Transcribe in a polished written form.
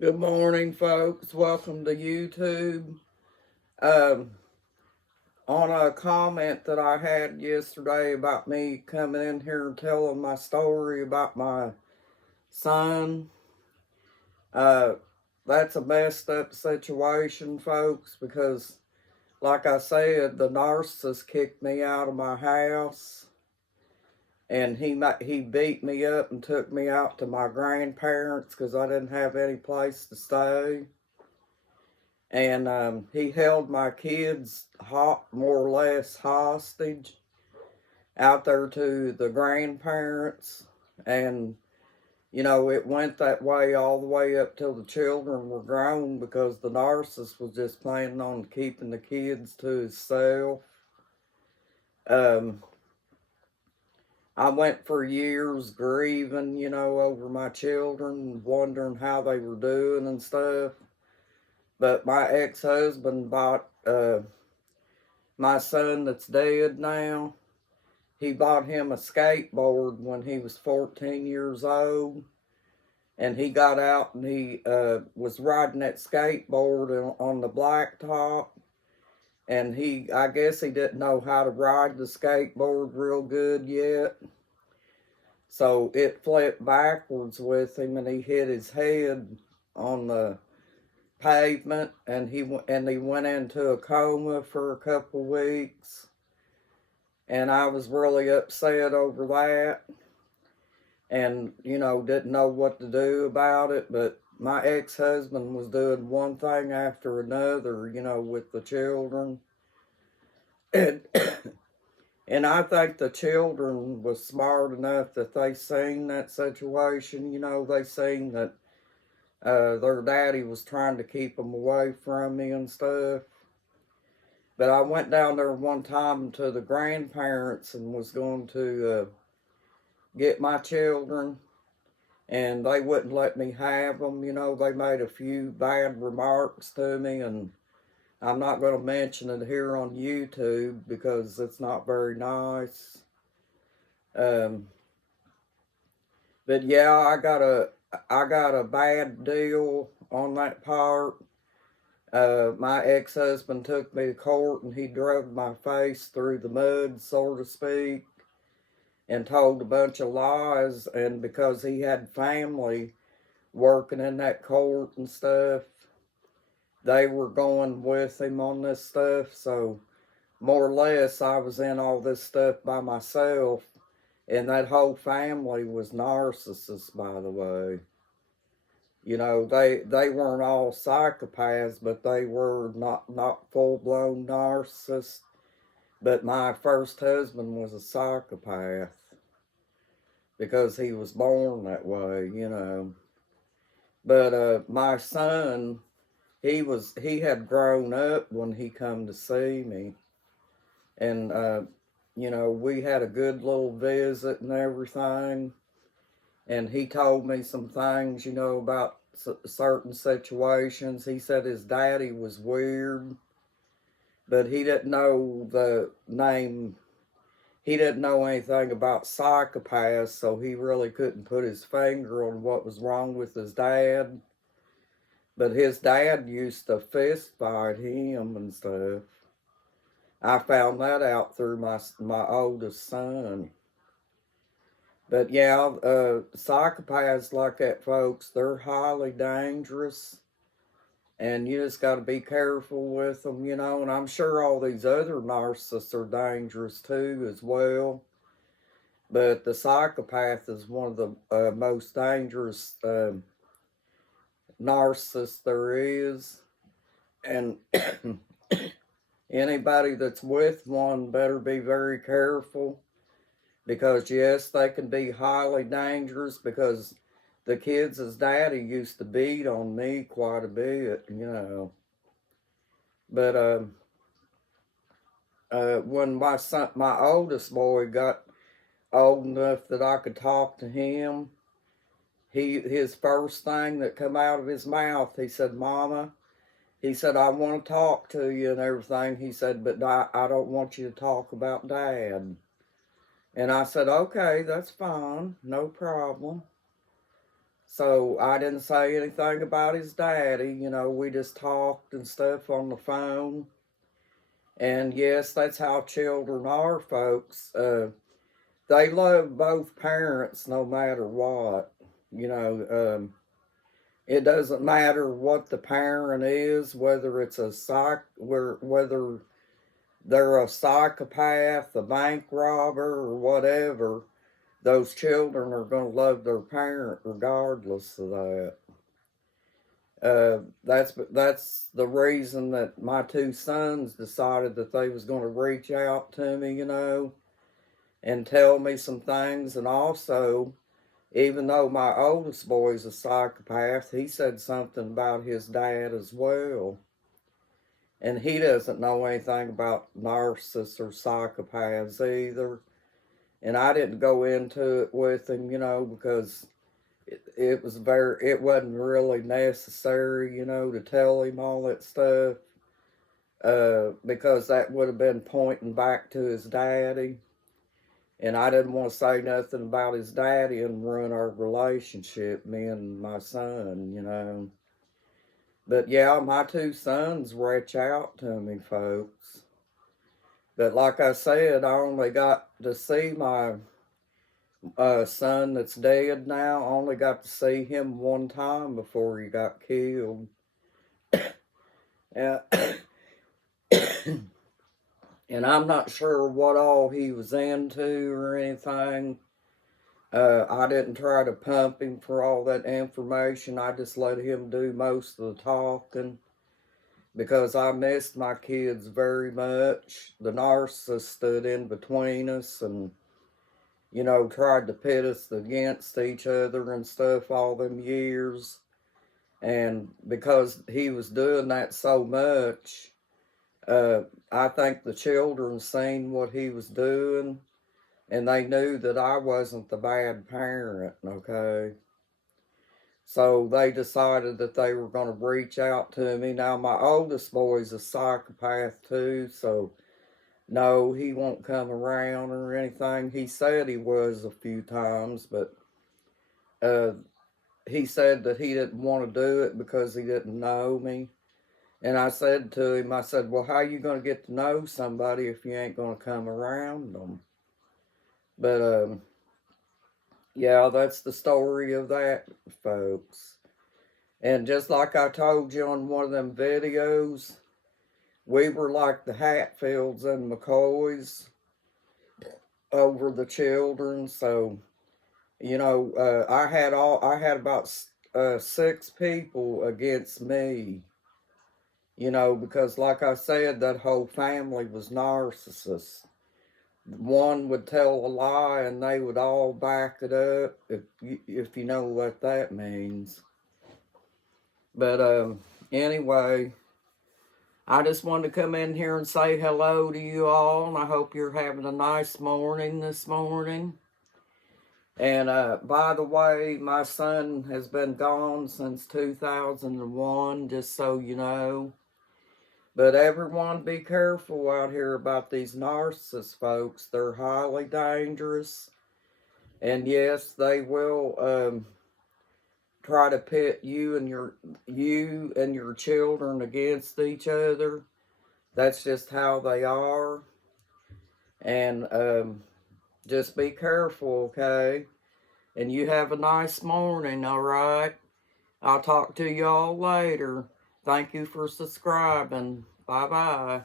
Good morning, folks. Welcome to YouTube. Um, on a comment that I had yesterday about me coming in here and telling my story about my son, uh, that's a messed up situation, folks, because, like I said, the narcissist kicked me out of my house, and he beat me up and took me out to my grandparents because I didn't have any place to stay. And he held my kids more or less hostage out there to the grandparents. And it went that way all the way up till the children were grown because the narcissist was just planning on keeping the kids to himself. um, I went for years grieving, over my children, wondering how they were doing and stuff. But my ex-husband bought my son that's dead now. He bought him a skateboard when he was 14 years old. And he got out and he was riding that skateboard on the blacktop. And I guess he didn't know how to ride the skateboard real good yet. So it flipped backwards with him and he hit his head on the pavement, and he went into a coma for a couple weeks. And I was really upset over that, and didn't know what to do about it. But my ex-husband was doing one thing after another, with the children. And and I think the children was smart enough that they seen that situation. They seen that their daddy was trying to keep them away from me and stuff. But I went down there one time to the grandparents and was going to get my children, and they wouldn't let me have them. They made a few bad remarks to me, and I'm not going to mention it here on YouTube because it's not very nice. Um, but yeah, I got a bad deal on that part. My ex-husband took me to court and he drugged my face through the mud, so to speak, and told a bunch of lies. And because he had family working in that court and stuff, they were going with him on this stuff. So more or less, I was in all this stuff by myself. And that whole family was narcissists, by the way. They weren't all psychopaths, but they were not full blown narcissists. But my first husband was a psychopath because he was born that way. But my son, he had grown up when he come to see me, and we had a good little visit and everything. And he told me some things, about certain situations. He said his daddy was weird, but he didn't know the name. He didn't know anything about psychopaths, so he really couldn't put his finger on what was wrong with his dad. But his dad used to fist fight him and stuff. I found that out through my oldest son. But yeah, psychopaths like that, folks, they're highly dangerous. And you just got to be careful with them, And I'm sure all these other narcissists are dangerous too, as well. But the psychopath is one of the most dangerous narcissists there is. And anybody that's with one better be very careful, because yes, they can be highly dangerous, because the kids' daddy used to beat on me quite a bit. But when my oldest boy got old enough that I could talk to him, his first thing that come out of his mouth, he said, "Mama," he said, "I want to talk to you and everything." He said, "But I don't want you to talk about Dad." And I said, "Okay, that's fine, no problem." So I didn't say anything about his daddy. You know, we just talked and stuff on the phone. And yes, that's how children are, folks. They love both parents no matter what. You know, it doesn't matter what the parent is, whether it's whether they're a psychopath, a bank robber, or whatever. Those children are going to love their parent regardless of that. That's the reason that my two sons decided that they was going to reach out to me, you know, and tell me some things. And also, even though my oldest boy's a psychopath, he said something about his dad as well. And he doesn't know anything about narcissists or psychopaths either. And I didn't go into it with him, you know, because it wasn't really necessary, you know, to tell him all that stuff. Because that would have been pointing back to his daddy. And I didn't want to say nothing about his daddy and ruin our relationship, me and my son, you know. But yeah, my two sons reach out to me, folks. But like I said, I only got to see my son that's dead now. I only got to see him one time before he got killed. And I'm not sure what all he was into or anything. I didn't try to pump him for all that information. I just let him do most of the talking because I missed my kids very much. The narcissist stood in between us and, you know, tried to pit us against each other and stuff all them years. And because he was doing that so much, I think the children seen what he was doing. And they knew that I wasn't the bad parent, okay? So they decided that they were going to reach out to me. Now, my oldest boy's a psychopath too, so no, he won't come around or anything. He said he was a few times, but he said that he didn't want to do it because he didn't know me. And I said to him, I said, well, how are you going to get to know somebody if you ain't going to come around them? But, yeah, that's the story of that, folks. And just like I told you on one of them videos, we were like the Hatfields and McCoys over the children. So, you know, I had about 6 people against me. You know, because like I said, that whole family was narcissists. One would tell a lie and they would all back it up, if you know what that means. But anyway, I just wanted to come in here and say hello to you all, and I hope you're having a nice morning this morning. And by the way, my son has been gone since 2001, just so you know. But everyone be careful out here about these narcissists, folks. They're highly dangerous. And yes, they will try to pit you and your children against each other. That's just how they are. And just be careful, okay? And you have a nice morning, all right? I'll talk to y'all later. Thank you for subscribing. Bye-bye.